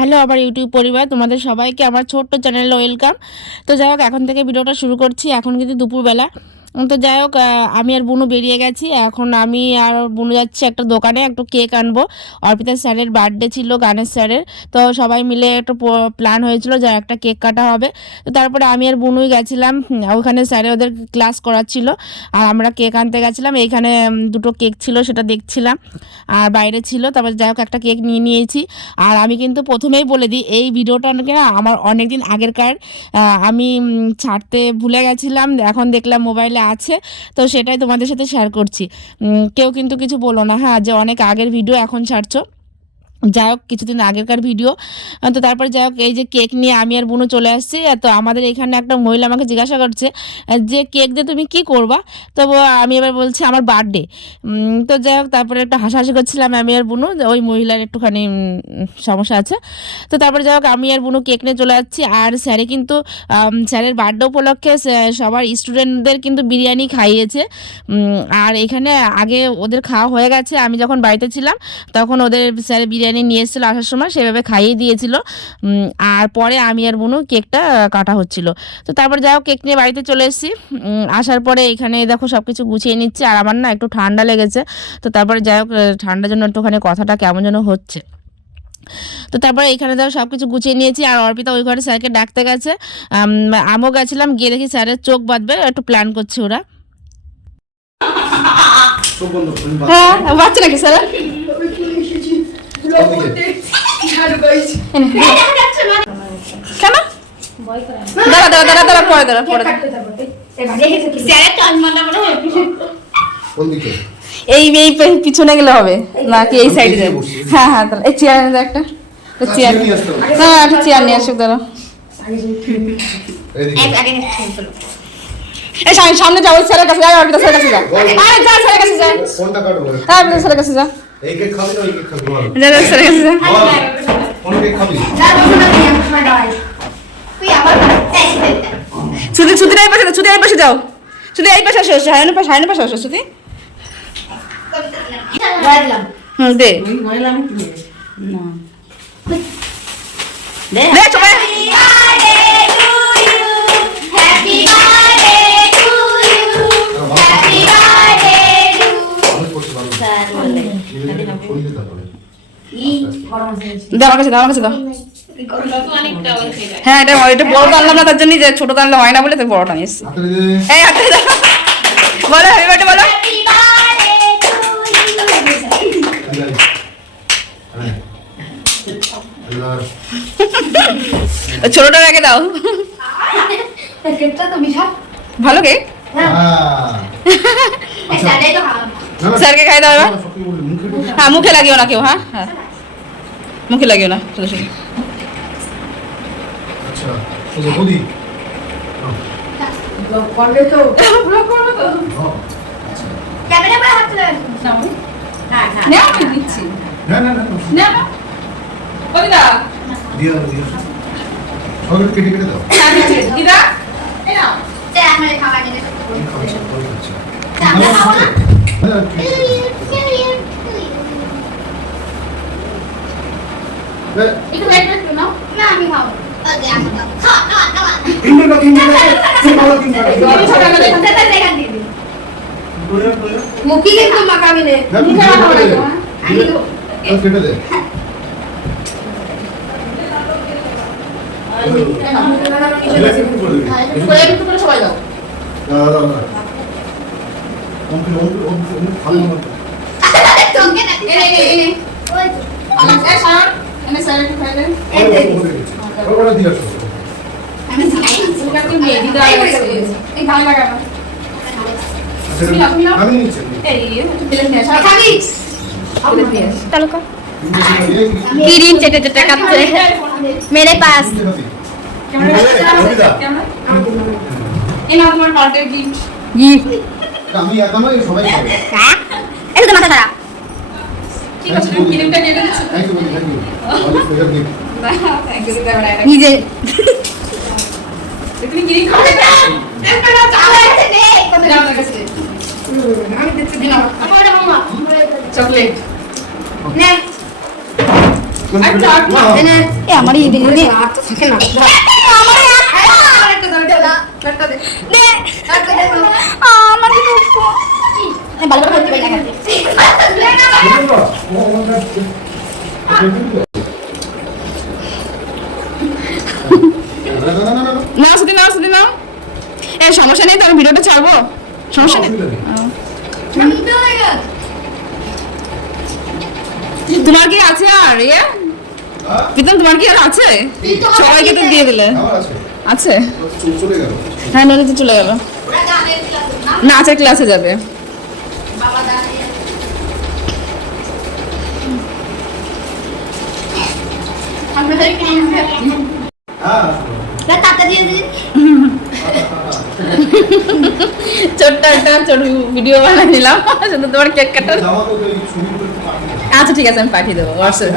Hello আমার YouTube পরিবার, তোমাদের সবাইকে আমার ছোট্ট চ্যানেলে ওয়েলকাম। তো যাই হোক, এখন থেকে ভিডিওটা শুরু করছি। এখন কিন্তু দুপুরবেলা। তো যাই হোক, আমি আর বুনু বেরিয়ে গেছি। এখন আমি আর বুনু যাচ্ছি একটা দোকানে, একটু কেক আনবো। অর্পিতা স্যারের বার্থডে ছিল, গানের স্যারের। তো সবাই মিলে একটু প্ল্যান হয়েছিল যে একটা কেক কাটা হবে। তো তারপরে আমি আর বুনুই গেছিলাম। ওখানে স্যারে ওদের ক্লাস করাচ্ছিল, আর আমরা কেক আনতে গেছিলাম। এইখানে দুটো কেক ছিল, সেটা দেখছিলাম। আর বাইরে ছিল। তারপর যাই হোক, একটা কেক নিয়ে নিয়েছি। আর আমি কিন্তু প্রথমেই বলে দিই, এই ভিডিওটা নাকি না আমার অনেক দিন আগেরকার। আমি ছাড়তে ভুলে গেছিলাম, এখন দেখলাম মোবাইলে আছে, তো সেটাই তোমাদের সাথে শেয়ার করছি। কেউ কিন্তু কিছু বলো না, হ্যাঁ, যে অনেক আগের ভিডিও এখন ছাড়ছো। যাই হোক, কিছুদিন আগেরকার ভিডিও। তো তারপর যাই হোক, এই যে কেক নিয়ে আমি আর বুনু চলে আসছি। তো আমাদের এখানে একটা মহিলা আমাকে জিজ্ঞাসা করছে যে কেক দিয়ে তুমি কি করবা। তো আমি এবার বলছি আমার বার্থডে। তো যাই হোক, তারপরে একটু হাসাহাসি করছিলাম আমি আর বুনু, ওই মহিলার একটুখানি সমস্যা আছে। তো তারপরে যাই হোক, আমি আর বুনু কেক নিয়ে চলে যাচ্ছি। আর স্যারে কিন্তু স্যারের বার্থডে উপলক্ষে সবার স্টুডেন্টদের কিন্তু বিরিয়ানি খাইয়েছে। আর এখানে আগে ওদের খাওয়া হয়ে গেছে, আমি যখন বাড়িতে ছিলাম তখন ওদের স্যারে বিরিয়ানি নিয়ে এসেছিলো আসার সময়, সেভাবে খাইয়ে দিয়েছিল। আর পরে আমি আর বুনু কেকটা কাটা হচ্ছিল। তো তারপর যাই হোক, কেক নিয়ে বাড়িতে চলে এসেছি। আসার পরে এখানে দেখো সব কিছু গুছিয়ে নিচ্ছি। আর আমার না একটু ঠান্ডা লেগেছে। তো তারপরে যাই হোক, ঠান্ডার জন্য একটুখানি কথাটা কেমন যেন হচ্ছে। তো তারপরে এখানে ধরো সব কিছু গুছিয়ে নিয়েছি। আর অর্পিতা ওই ঘরে স্যারকে ডাকতে গেছে। আমিও গেছিলাম, গিয়ে দেখি স্যারের চোখ বাঁধবে, একটু প্ল্যান করছে ওরা। হ্যাঁ, বাচ্চা নাকি স্যার? কেন? দাঁড়া দাঁড়া দাঁড়া দাঁড়া, পরে দাঁড়া পরে এই এই পিছনে গেলে হবে নাকি এই সাইডে? হ্যাঁ হ্যাঁ, তাহলে এই চেয়ার একটা চেয়ার, হ্যাঁ একটা চেয়ার নিয়ে আসুক। দাঁড়া, এই সামনে যাও, ওই স্যারের কাছে যাও, অর্পিতা স্যারের কাছে যাও। আরে যা স্যারের কাছে যা, কোনটা কাটবো? হ্যাঁ, অর্পিতা স্যারের কাছে যা। এই কেক খাবি না ওই কেক খাবি? যা যা স্যারের কাছে যা। কোন কেক খাবি? যা বলনা তুই আমার দাও। তুই আবার সুধি সুধি এই পাশে, সুধি এই পাশে যাও। সুধি এই পাশে আসো, হায়নের পাশে আসো সুধি। রাখলাম। হুম, দে মহিলা আমি কি না দে দে সবাই। হ্যাঁ, এটা বড় টানলাম না, তার জন্য যে ছোট টানলে হয় না বলে তো বড় টানিয়েছি। বলো হ্যাপি বার্থডে বলো। ছোটটা রেখে দাও। ভালো কেক, স্যারকে খাই দাও এবার। হ্যাঁ, মুখে লাগিও না কেউ। হ্যাঁ হ্যাঁ, মুখে লাগিও না। চলো শুনি। মুখি কিন্তু মাকাবি নে, মুখে মাকাবি নে। আমি কেটে দে। করে একটু করে সবাই দাও। দাও দাও। ওম খালি মত। তোকে না এনে ওই তো আমার স্যার এনে স্যার একটু খাই দেন। ওটা দিয়ে আসো। আমি খাই সুগার কি মেদি দাও। এই ভালো লাগা না। আমি নিচে এই একটু দিলে নিয়ে আসো। খাবি আপনি দিয়ে চলো কর। কিরিন চেটে চেটে খাচ্ছে मेरे पास। এই নাও তোমার বার্থডে গিফট। আমি একা নই, সবাই খাবে। হ্যাঁ, এই তো মাথা খারাপ। ঠিক আছে, তুমি কিরিমটা নিয়ে দিচ্ছ। Thank you thank you. Thank you দাদা। নিজে তুমি কিরিম খাবে না? একটা না চালা আছে নে। কত দাম লাগছে? আমি দিচ্ছি দিন। আমার মামা চকলেট নে। আমার এই দিন দে ভালো করে করতে পারি না শুধু নাও এ সমস্যা নেই তো আমি ভিডিওটা ছাড়বো সমস্যা নেই তোমার কি আছে আর ইয়ে প্রীতম তোমার কি আর আছে সবাইকে তো দিয়ে দিলে আছে হ্যাঁ নদী তো চলে গেল নাচের ক্লাসে যাবে ছোট্ট একটা ছোট ভিডিও বানিয়ে নিলাম শুধু তোমার কেক কাটার আচ্ছা ঠিক আছে আমি পাঠিয়ে দেবো হোয়াটসঅ্যাপ